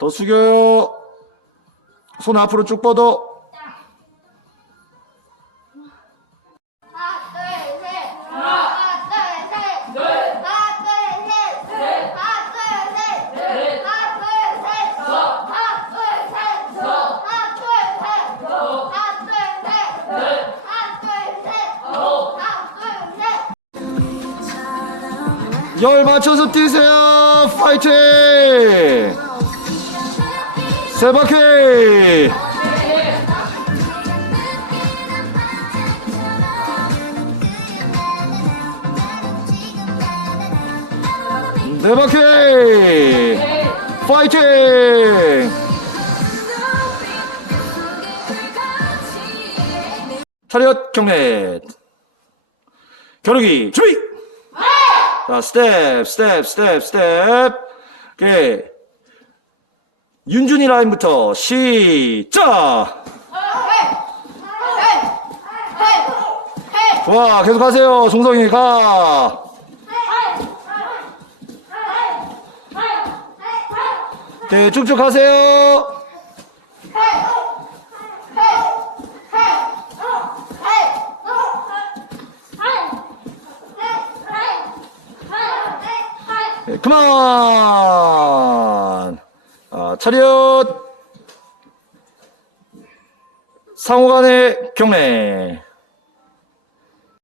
더 숙여요. 손 앞으로 쭉 뻗어. 열 맞춰서 뛰세요. 파이팅! 세 바퀴! 네 바퀴! 파이팅! 차렷 경례 겨루기 준비! 자, 스텝, 스텝, 스텝, 스텝. 오케이. 윤준이 라인부터 시작! 좋아, 계속 하세요. 송성이 가. 네, 쭉쭉 하세요. 네, 그만! 아, 차렷! 상호간의 경례.